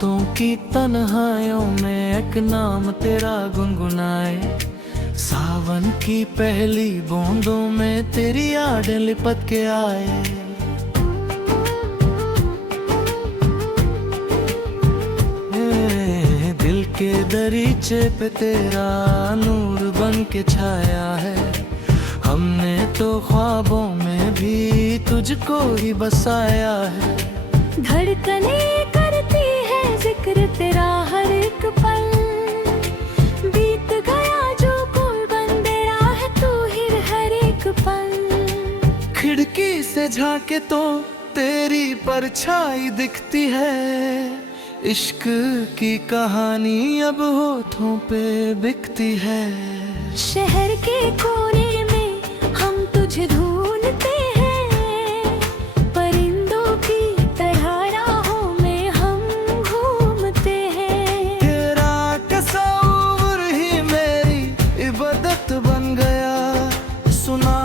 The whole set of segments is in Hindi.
रातों की तन्हाइयों में एक नाम तेरा गुनगुनाए। सावन की पहली बूंदों में तेरी यादें लिपट के आए। दिल के दरीचे पे तेरा नूर बन के छाया है। हमने तो ख्वाबों में भी तुझको ही बसाया है। धड़कने करती है जिक्र तेरा हर एक पल, बीत गया जो कोई बंदेरा है तू ही हर एक पल। खिड़की से झांके तो तेरी परछाई दिखती है। इश्क की कहानी अब होठों पे बिकती है। शहर के कोने में हम तुझे ढूंढते हैं, परिंदों की तरह राहों में हम घूमते हैं। तेरा तस्वुर ही मेरी इबादत बन गया। सुना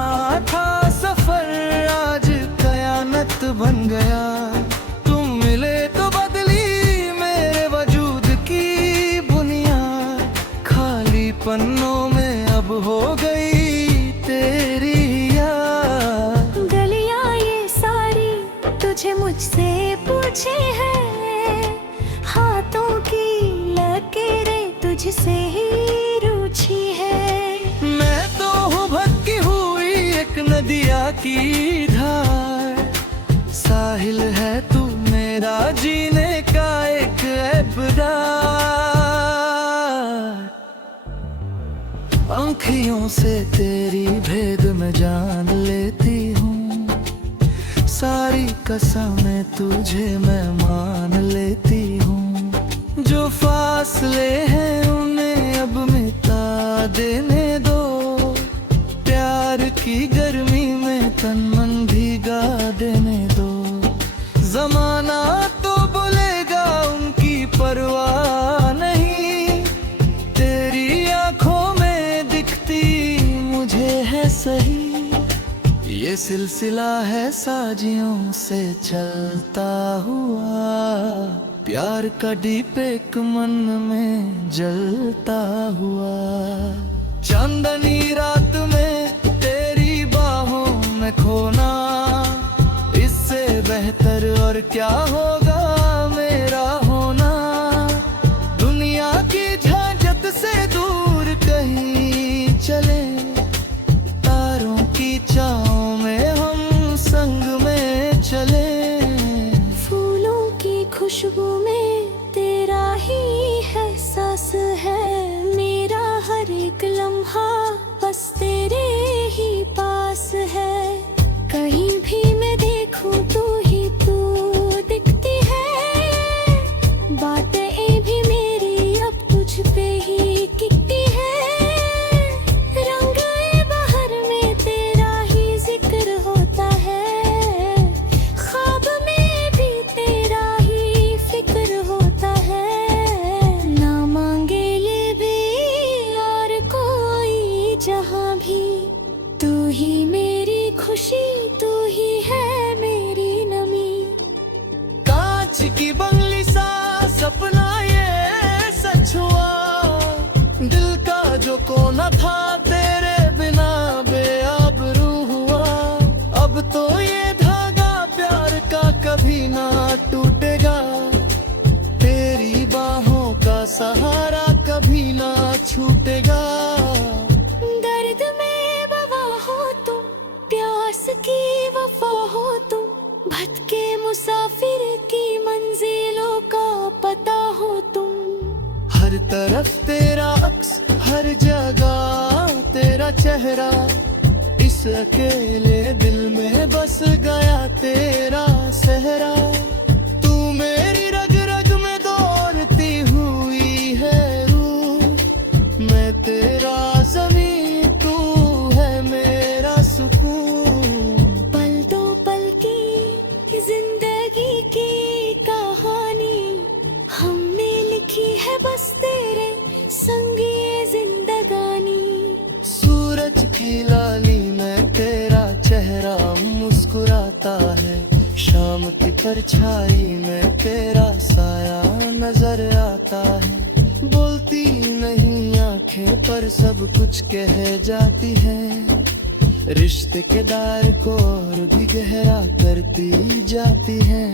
था सफर आज कयामत बन गया। तुम मिले तो बदली मेरे वजूद की बुनियाद। खाली पन्नों में अब हो गई तेरी याद। गलियां ये सारी तुझे मुझसे पूछे हैं, हाथों की लकीरें तुझसे ही रूठी है। मैं तो हूँ भटकी हुई एक नदिया की धार। साहिल है तू मेरा जीने का एक इबादत। आँखियों से तेरी भेद में जान लेती हूँ। सारी कसमें तुझे मैं मान लेती हूँ। जो फासले हैं उन्हें अब मिटा देने दो। प्यार की गर्मी में तन मन भीगा देने दो। जमाना तो बोलेगा उनकी परवाह नहीं। तेरी आंखों में दिखती मुझे है सही। ये सिलसिला है साजियों से चलता हुआ। प्यार का दीप एक मन में जलता हुआ। चांदनी रात में तेरी बाहों में खोना, इससे बेहतर और क्या होगा मेरा होना। दुनिया की झांझट से दूर कहीं चले, तारों की छाँव में हम संग में चले। फूलों की खुशबू में तेरा ही एहसास है। मेरा हर एक लम्हा बस तेरे ही पास है। कहीं भी मैं देखूं तू ही तू दिखती है। बातें भी मेरी अब तुझ पे ही टिकती है। रंग बाहर में तेरा ही जिक्र होता है। ख्वाब में भी तेरा ही फिक्र होता है। ना मांगे ये भी और कोई जहां भी, तू ही मेरी खुशी तू ही है मेरी नमी। कांच की बंगली सा सपना ये सच हुआ। दिल का जो कोना था तेरे बिना बेआबरू हुआ। अब तो ये धागा प्यार का कभी ना टूटेगा। तेरी बाहों का सहारा कभी ना छूटेगा। दर्द में बवा हो तुम, प्यास की वफा हो तुम। भटके मुसाफिर की मंजिलों का पता हो तुम। हर तरफ तेरा अक्स, हर जगह तेरा चेहरा। इस अकेले दिल में बस गया तेरा सहरा। तू मेरी रग रग में दौड़ती हुई है रूह। मैं तेरा ज़मीं, तू है मेरा सुकून। पल दो पल की जिंदगी की कहानी हमने लिखी है बस तेरे संग ये जिंदगानी। सूरज की लाली में तेरा चेहरा मुस्कुराता है। शाम शाम की परछाई में तेरा साया नजर आता है। बोलती नहीं आंखें पर सब कुछ कह जाती है। रिश्ते के दार को और भी गहरा करती जाती है।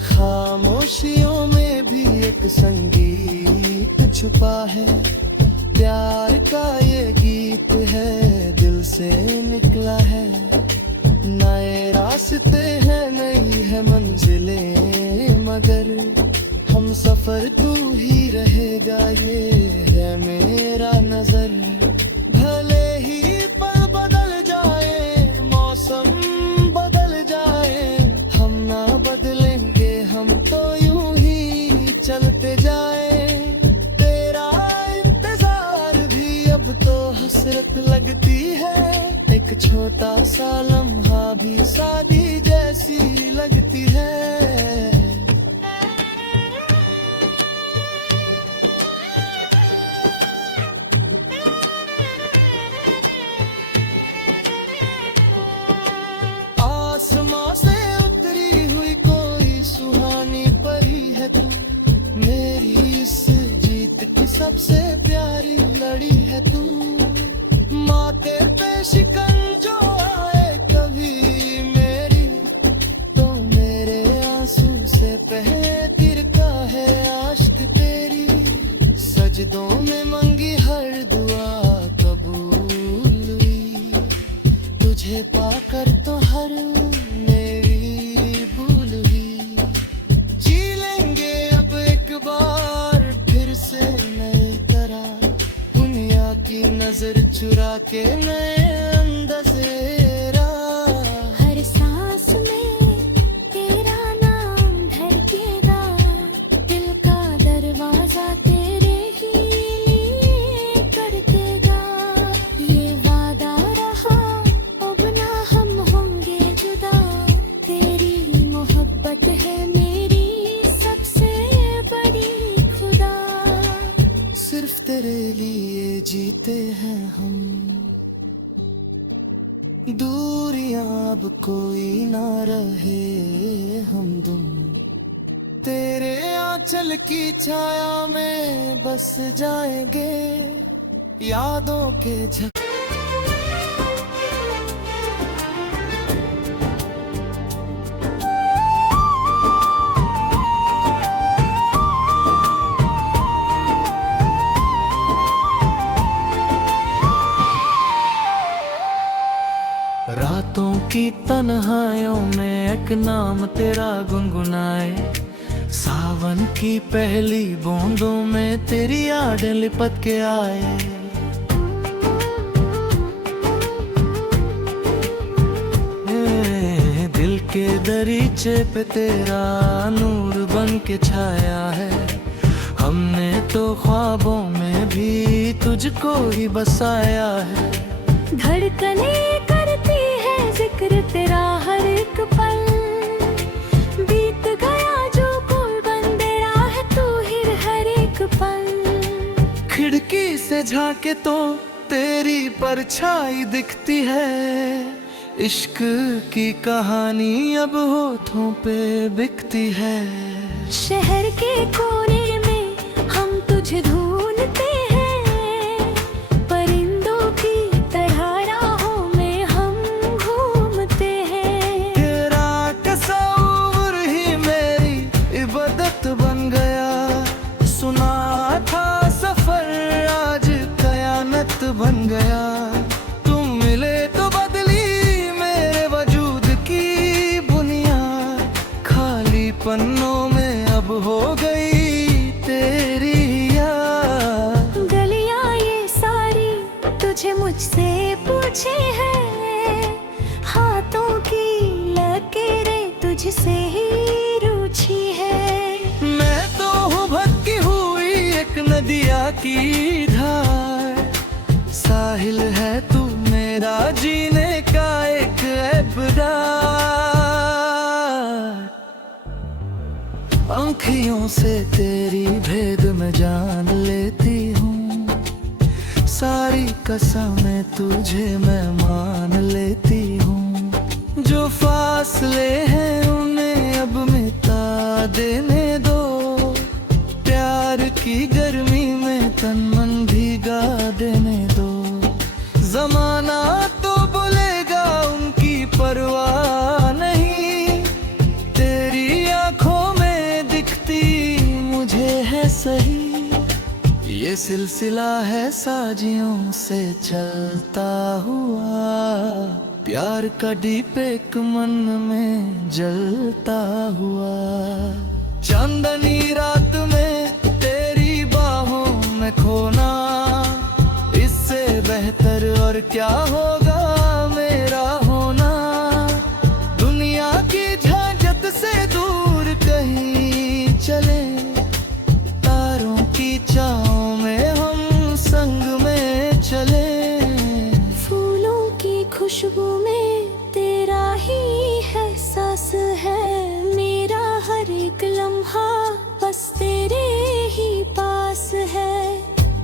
खामोशियों में भी एक संगीत छुपा है। प्यार का ये गीत है, दिल से निकला है। नए रास्ते हैं, नई है मंजिलें, मगर हम सफर तू ही रहेगा, ये है मेरा नजर। भले ही पल बदल जाए, मौसम बदल जाए, हम ना बदलेंगे, हम तो यूं ही चलते जाए। तेरा इंतजार भी अब तो हसरत लगती है। एक छोटा सा लम्हा भी शादी जैसी लगती है। आसमां से उतरी हुई कोई सुहानी परी है तू। मेरी इस जीत की सबसे प्यारी लड़ी है तू। माथे पे शिकन जो आए कभी मेरी, तो मेरे आंसू से तिरका है आशिक तेरी। सजदों में मंगी हर दुआ कबूल हुई। तुझे पाकर तो हर मेरी भूल हुई। जी लेंगे अब एक बार फिर से नई तरह, दुनिया की नजर चुरा के नए अंदाज़ेरा। हर सांस में तेरा नाम धड़केगा, दिल का दरवाजा तेरे ही लिए कर देगा। ये वादा रहा, अब ना हम होंगे जुदा। तेरी मोहब्बत है मेरी सबसे बड़ी खुदा। सिर्फ तेरे लिए जीते हैं हम, दूरियां अब कोई ना रहे हमदम। तेरे आंचल की छाया में बस जाएंगे, यादों के झक। रातों की तन्हाइयों में एक नाम तेरा गुनगुनाए। सावन की पहली बूंदों में तेरी यादें लिपट के आए। दिल के दरीचे पे तेरा नूर बन के छाया है। हमने तो ख्वाबों में भी तुझको ही बसाया है। धड़कने करती है जिक्र तेरा हर एक पल। बीत गया जो कोई बंदेरा है, तू ही हर एक पल। खिड़की से झांके तो तेरी परछाई दिखती है। इश्क की कहानी अब होठों पे बिकती है। शहर के कोने में हम तुझे ढूंढते हैं। परिंदों की तरह राहों में हम घूमते हैं। तेरा तस्वुर ही मेरी इबादत बन गया। सुना था सफर आज कयामत बन गया। तुम मिले तो बदली मेरे वजूद की बुनियाद। खाली पन्नों में अब हो गई तेरी याद। गलियां ये सारी तुझे मुझसे पूछे हैं। हाथों की लकीरें तुझसे ही रूठी है। मैं तो हूँ भटकी हुई एक नदिया की धार। साहिल है तू मेरा जीने का एक इब्तिदार। आँखियों से तेरी भेद में जान लेती हूँ। सारी कसमें तुझे मैं मान लेती हूँ। जो फासले हैं उन्हें ये सिलसिला है साजियों से चलता हुआ, प्यार का दीप एक मन में जलता हुआ। चांदनी रात में तेरी बाहों में खोना, इससे बेहतर और क्या होगा मेरा होना। दुनिया की झांझट से दूर कहीं चले, तारों की छाँव में हम संग में चले। फूलों की खुशबू में तेरा ही एहसास है, मेरा हर एक लम्हा बस तेरे ही पास है।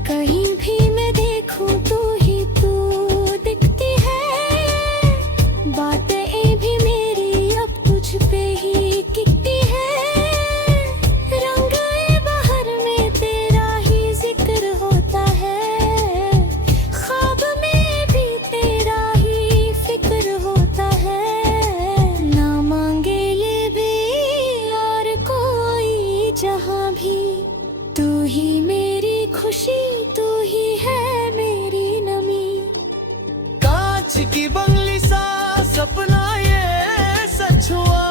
कहीं भी मैं देखूं तू ही तू दिखती है, बातें भी मेरी अब तुझ पे ही टिकती है। रंग बहार में तेरा ही जिक्र होता है, ख्वाब में भी तेरा ही फिक्र होता है। ना मांगे ये भी और कोई जहां भी, तू ही मेरी खुशी, तू ही है मेरी नमी। कांच की बंगली सा सपना ये सच हुआ,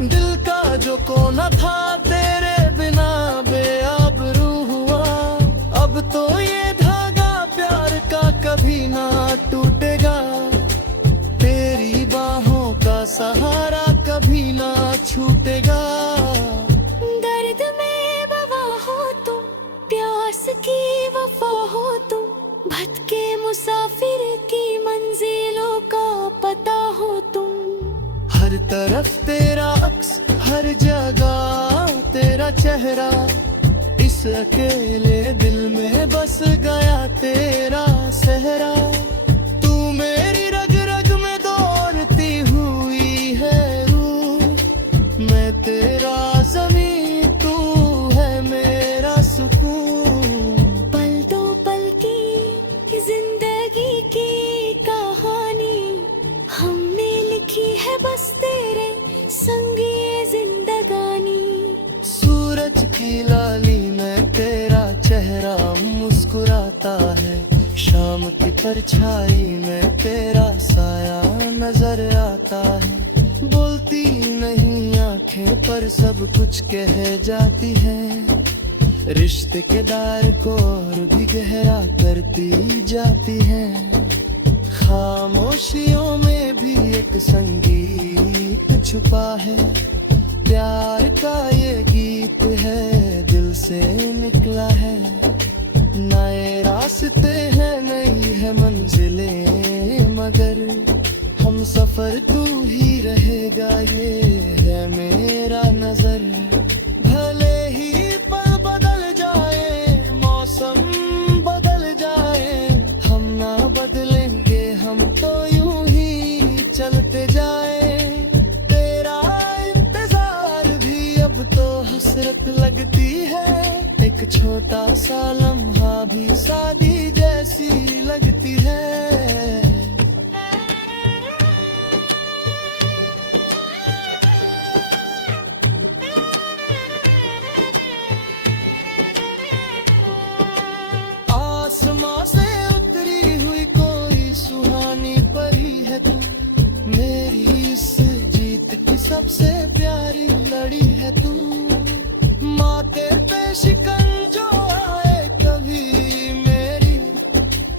दिल का जो कोना था तेरे बिना बेआबरू हुआ। अब तो ये धागा प्यार का कभी ना टूटेगा, तेरी बाहों का सहारा कभी ना छूटेगा। दर्द में बवा हो तुम, प्यास की वफा हो तुम, भटके मुसाफिर की मंजिलों का पता हो तुम। हर तरफ तेरा अक्स, हर जगह तेरा चेहरा, इस अकेले दिल में बस गया तेरा सहरा। तू मेरी रग रग में दौड़ती हुई है रूह, मैं तेरा ज़मीं, तू है मेरा सुकून। पल दो पल की जिंदगी की कहानी, हमने लिखी है बस तेरे संग ये जिंदगानी। सूरज की लाली में तेरा चेहरा मुस्कुराता है, शाम की परछाई में तेरा साया नजर आता है। बोलती नहीं आंखें पर सब कुछ कह जाती है, रिश्ते के दार को और भी गहरा करती जाती है। खामोशियों में भी एक संगीत छुपा है, प्यार का ये गीत है दिल से निकला है। नए रास्ते हैं, नई है मंजिलें, मगर हम सफर तू ही रहेगा, ये है मेरा नजर। भले ही पल बदल जाए, मौसम बदल जाए, हम ना बदलेंगे, हम तो यूं ही चलते जाए। तेरा इंतजार भी अब तो हसरत लगती है, एक छोटा सा लम्हा भी शादी जैसी लगती है। आसमां से उतरी हुई कोई सुहानी परी है तू, मेरी इस जीत की सबसे प्यारी लड़ी है तू। माथे पे शिकन जो आए कभी मेरी,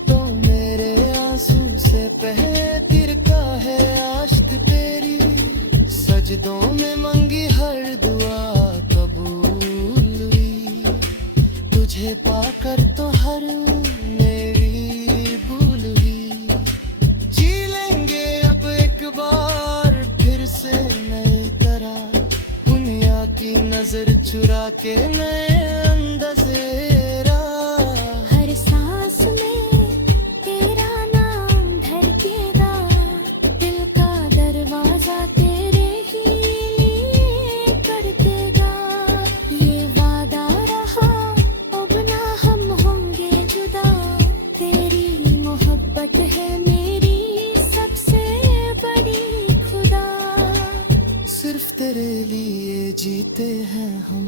तो मेरे आंसू से बहती का है आशिक तेरी। सजदों में मंगी हर दुआ कबूल हुई, तुझे पाकर तो हर मेरी भूल हुई। जी लेंगे अब एक बार फिर से नई तरह, दुनिया की नजर चुरा के नए अंदाज़ेरा। हर सांस में तेरा नाम धड़केगा, दिल का दरवाजा तेरे ही लिए खड़केगा। ये वादा रहा अब ना हम होंगे जुदा, तेरी मोहब्बत है मेरी सबसे बड़ी खुदा। सिर्फ तेरे लिए जीते हैं हम,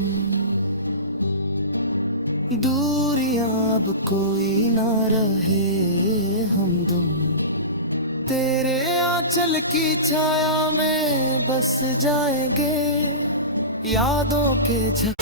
दूरियां अब कोई ना रहे, हम तुम तेरे आंचल की छाया में बस जाएंगे, यादों के झक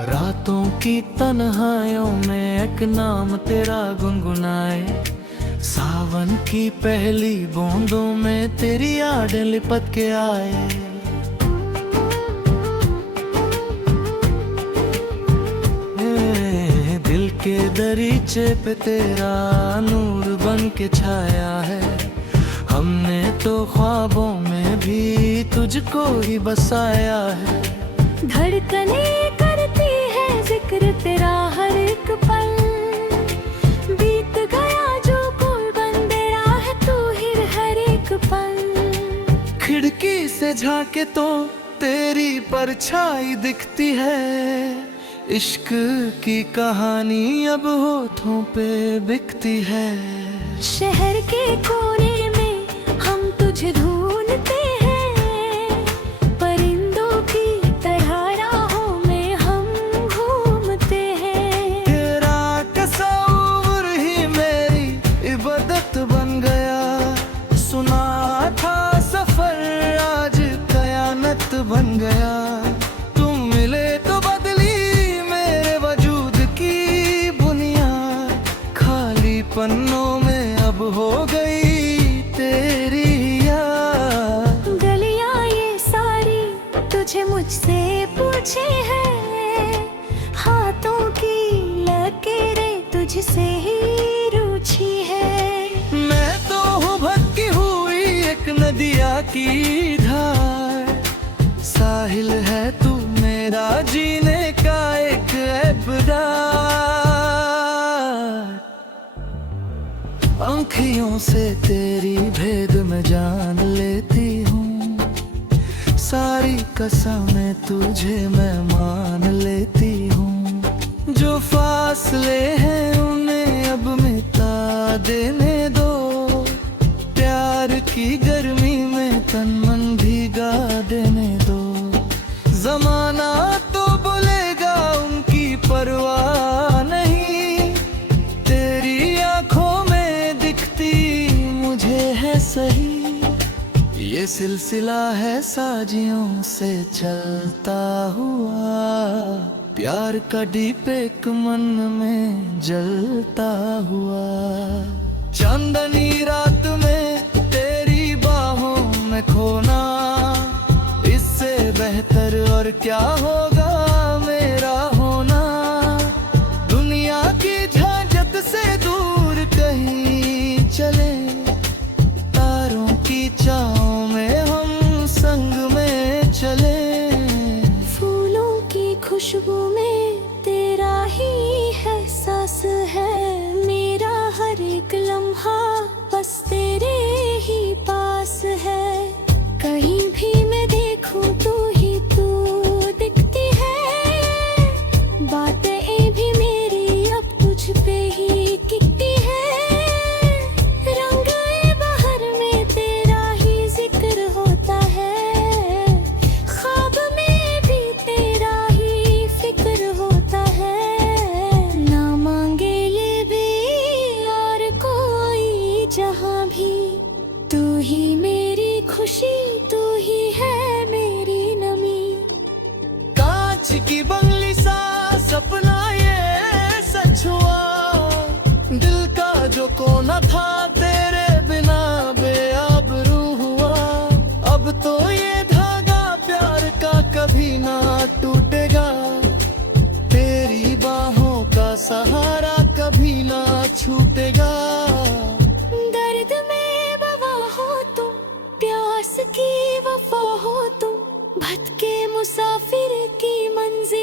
रातों की तन्हाइयों में एक नाम तेरा गुनगुनाए, सावन की पहली बूंदों में तेरी याद लिपट के आए। दिल के दरीचे पे तेरा नूर बन के छाया है, हमने तो ख्वाबों में भी तुझको ही बसाया है। धड़कने करती है जिक्र तेरा हर एक पल, बीत गया जो कोई बंदेरा है तू ही हर एक पल। खिड़की से झांके तो तेरी परछाई दिखती है, इश्क की कहानी अब होठों पे बिकती है। शहर के कोने में हम तुझे ढूंढते हैं, परिंदों की तरह राहों में हम घूमते हैं। तेरा तस्वुर ही मेरी इबादत बन गया, सुना था सफर आज कयामत बन गया। तुम मिले तो बदली मेरे वजूद की बुनियाद, खाली पन्नों में अब हो गई तेरी याद। गलियां ये सारी तुझे मुझसे पूछे हैं, हाथों की लकीरें तुझसे ही रूठी है। मैं तो हूँ भटकी हुई एक नदिया की धार, साहिल है तू मेरा जीने का एक इब्तिदार। आँखियों से तेरी भेद में जान लेती हूँ, सारी कसमें तुझे मैं मान लेती हूँ। जो फासले हैं उन्हें अब मिटा देने दो, प्यार की गर्मी में तन मन भीगा देने दो। जमाना तो बोलेगा उनकी परवाह नहीं, तेरी आंखों में दिखती मुझे है सही। ये सिलसिला है साजियों से चलता हुआ, प्यार का दीप एक मन में जलता हुआ। चांदनी रात में तेरी बाहों में खोना, इससे बेहतर और क्या होगा मेरा होना। दुनिया की झांझट से दूर कहीं चले, तारों की छाँव में हम संग में चले। फूलों की खुशबू में तेरा ही है सांस है, मेरा हर एक लम्हा बस तेरे ही पास है। कहीं भी मैं देखूं तू ही तू दिखती है, बातें भी मेरी अब तुझ पे ही टिकती है। रंग बहर में तेरा ही जिक्र होता है, ख्वाब में भी तेरा ही फिक्र होता है। ना मांगे ये भी और कोई जहां भी, तू ही मेरी खुशी तू ही है मेरी नमी। कांच की बंगली सा सपना ये सच हुआ, दिल का जो कोना था तेरे बिना बेआबरू हुआ। अब तो ये धागा प्यार का कभी ना टूटेगा, तेरी बाहों का सहारा कभी ना छूटेगा। दर्द में बवा हो तुम, प्यास की वफा हो तुम, भटके मुसाफिर की मंजिल।